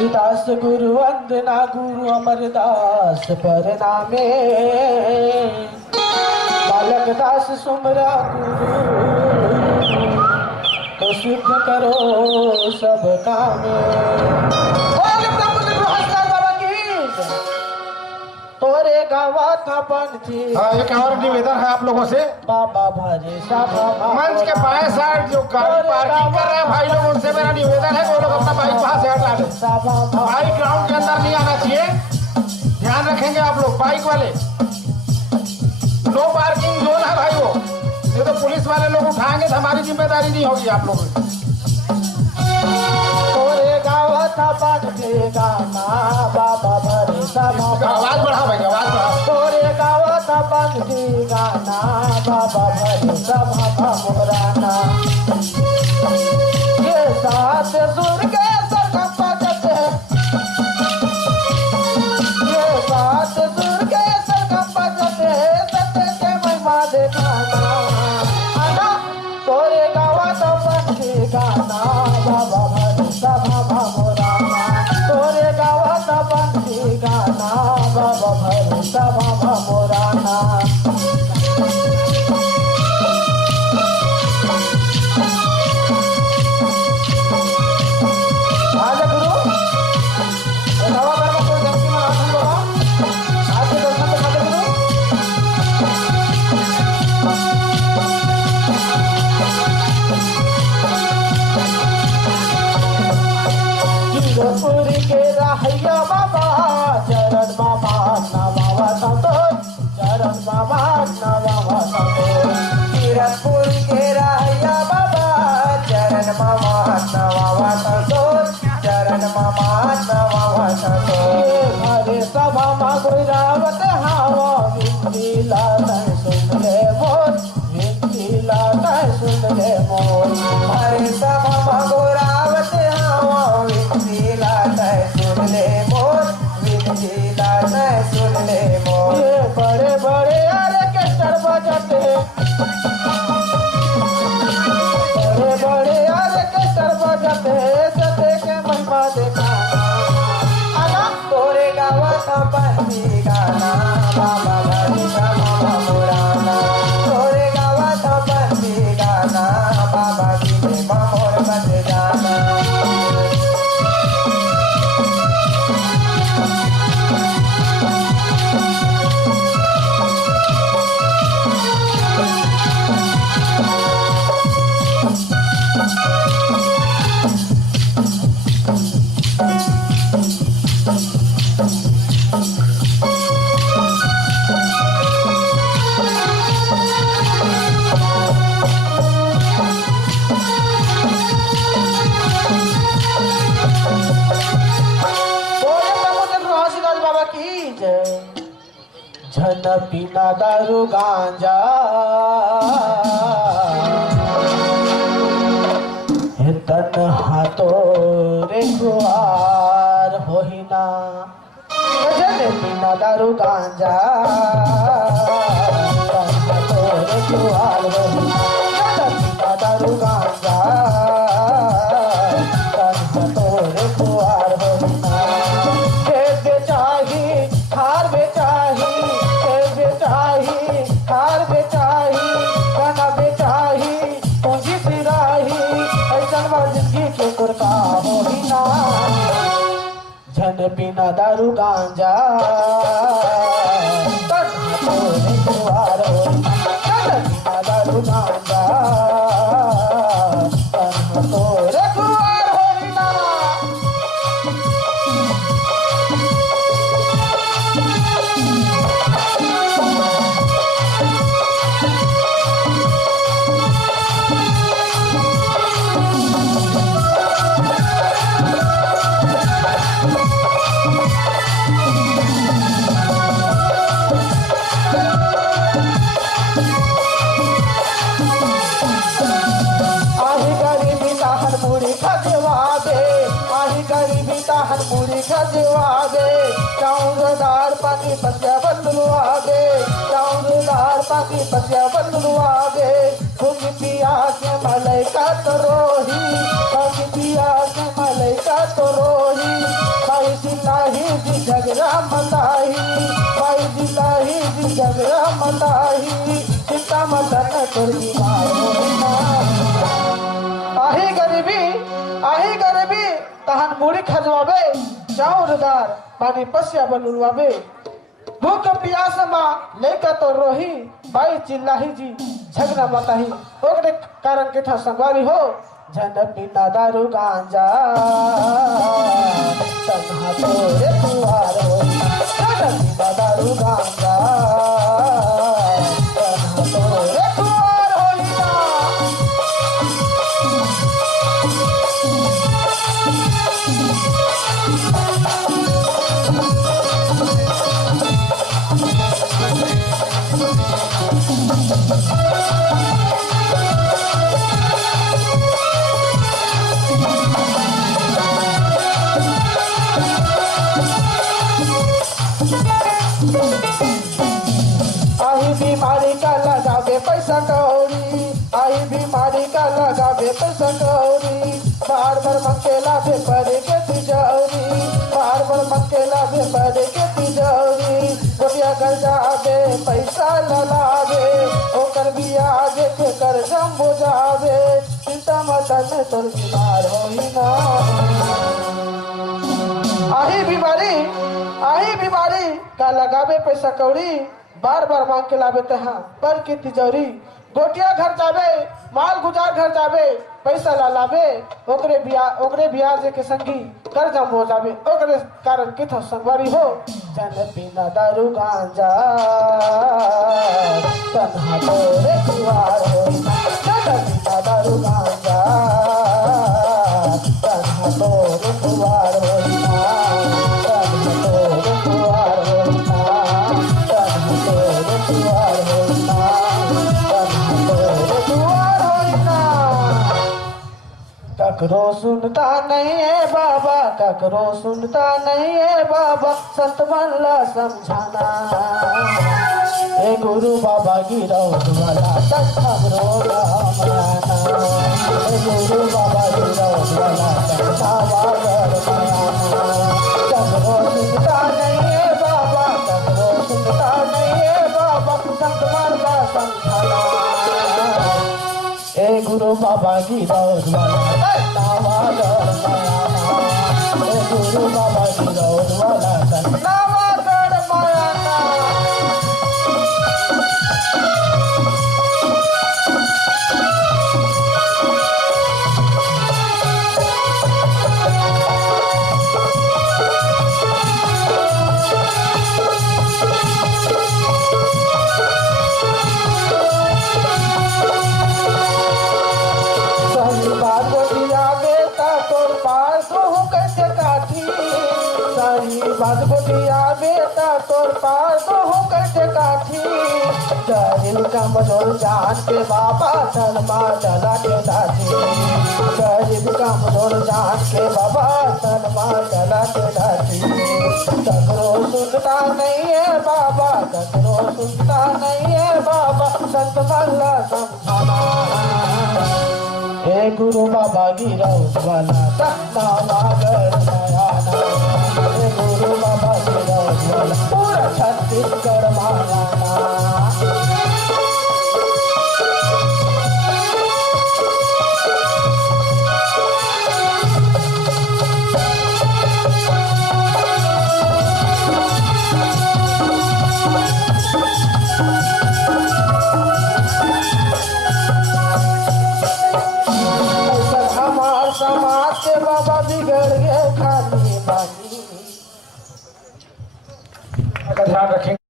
हरिदास गुरु वंदना गुरु अमरदास परनामे बालक दास सुमरा गुरु तो सिद्ध करो सब कामे। तोरे गावा था पंथी। हाँ, एक और निवेदन है आप लोगों से। बाबा भाजे साहब मंच के बाएं साइड जो गाड़ी पार्किंग कर रहे हैं भाई लोग, उनसे मेरा निवेदन है कि वो लोग अपना बाइक वहां से हटा दें। बाइक ग्राउंड के अंदर नहीं आना चाहिए, ध्यान रखेंगे आप लोग। बाइक वाले नो पार्किंग जोन है भाई, वो ये तो पुलिस वाले लोग उठाएंगे तो हमारी जिम्मेदारी नहीं होगी आप लोगों की। तोरे गावा था पंथी गाना बाबा भाजे साहब आवाज बढ़ा भाई, आवाज बढ़ा। तोरे गावा था पंथी गाना बाबा भाजे साहब मुराना ये साथ सुर के सरकम बजते ये साथ सुर के सरकम बजते सत्य के महिमा दिखाना आना। तोरे गावा था पंथी गाना बाबा भाजे साहब मुराना तोरे गावा था पंथी गाना बाबा भाजे साहब मुराना। पूरी के राहिया बाबा चरण बाबा नवावा संतो चरण बाबा नवावा संतो किरतपुर के राहिया बाबा चरण बाबा नवावा संतो चरण बाबा नवावा संतो हरे सभा मा कोई रावत हावा विंदीला नहीं सुन ले मोर विंदीला नहीं सुन ले मोर हरे सभा मा कोई रावत हावा विंदीला नहीं सुन ले मोर विंदीला नहीं सुन ले मोर। ये बड़े बड़े ऑर्केस्ट्रा बजाते बड़े बड़े ऑर्केस्ट्रा बजाते सत्य के महिमा दिखाना आना। तोरे गावा था पंथी गाना बाबा भाजे साहब मुराना तोरे गावा था पंथी गाना बाबा जी ने मोर बच जाना। झन पीना दारू गांजा हे तन हाथो रे गुआर होहिना झन पीना दारू गांजा तन हाथो रे गुआर होहिना झन पीना दारू गांजा तन हाथो रे गुआर होहिना। हे बेचाही हार बेचाही हार बेचाही गाना बेचाही पूंजी सिराही ऐसा जिंदगी के कुरका होही ना। झन पीना दारू गांजा तन हाथो रे गुआर होहिना झन पीना दारू गांजा तन हाथो रे गुआर होहिना। पूरी खजवा दे चाउरदार पाकी पसिया बंदलवा दे चाउरदार पाकी पसिया बंदलवा दे भूख पिया के मलाई का तो रोही भूख पिया के मलाई का तो रोही बताही चिंता मत न तोर बीमार होई ना। आही गरीबी तहन मुड़ी खजवावे चाउरदार पानी पसिया बनुलवावे भूख प्यास माँ लेकर तो रोही बाई चिल्लाही जी झगड़ा बताही ओकरे कारण के था संगवारी हो जन बिना दारू गांजा तन्हा तोरे दुआर हो जन बिना दारू गांजा तन्हा तोरे दुआर होई ना। आई बीमारी का लगावे पैसा कौड़ी आई बीमारी का लगावे पैसा कौड़ी बार बार मक्केला भी पड़े के तिजौरी बार बार मक्केला भी पड़े के तिजौरी गोटिया घर जावे पैसा ललावे ओकर बियाज के कर जम बुझावे चिंता मत न तोर बीमार होई ना। आही बीमारी का लगावे पैसा कौड़ी बार बार मांग के लावे तहाँ पर की तिजोरी गोटिया घर जावे माल गुजार घर जावे पैसा ला लावे ओकरे ब्याज के संगी कर्जा हो जावे ओकरे कारण के था संगवारी हो जन बिना दारू गांजा तन्हा तोरे दुआर होई ना। जन बिना दारू गांजा तन्हा तोरे दुआर होई ना। तन्हा तोरे दुआर होई ना। तन्हा तोरे दुआर होई ना। तन्हा तोरे दुआर होई ना। ककरो सुनता नहीं है बाबा ककरो सुनता नहीं है बाबा संत बनला समझाना ए गुरु बाबा गिरौत वाला तक हमरो रामायणा ए गुरु बाबा गिरौत वाला तक सावागर मायाना। ककरो सुनता नहीं है बाबा ककरो सुनता नहीं है बाबा संत बनला समझाना ए गुरु बाबा गिरौत वाला नावागर मायाना ए गुरु बाबा गिरौत वाला नावागर मायाना। बात गोटिया बेटा तोर पार तो हो कैसे काठी गरिल कमजोर जान के बाबा तनमा चला के दाठी गरिल कमजोर जान के बाबा तनमा चला के दाठी। ककरो सुनता नहीं है बाबा ककरो सुनता नहीं है बाबा संत मल्ला समझाना हे गुरु बाबा गिरौत वाला नावागर मायाना हे गुरु बाबा गिरौत वाला पूरा छत्तीसगढ़ मायाना। समाज के बाबा बिगड़ गए खाली बानी। ध्यान रखेंगे।